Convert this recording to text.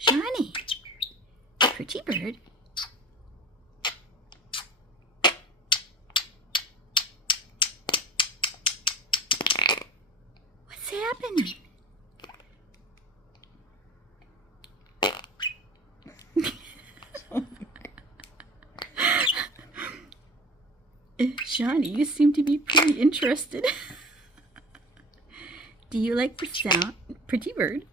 Shiny. Pretty bird. What's happening? Shiny, you seem to be pretty interested. Do you like the sound? Pretty bird.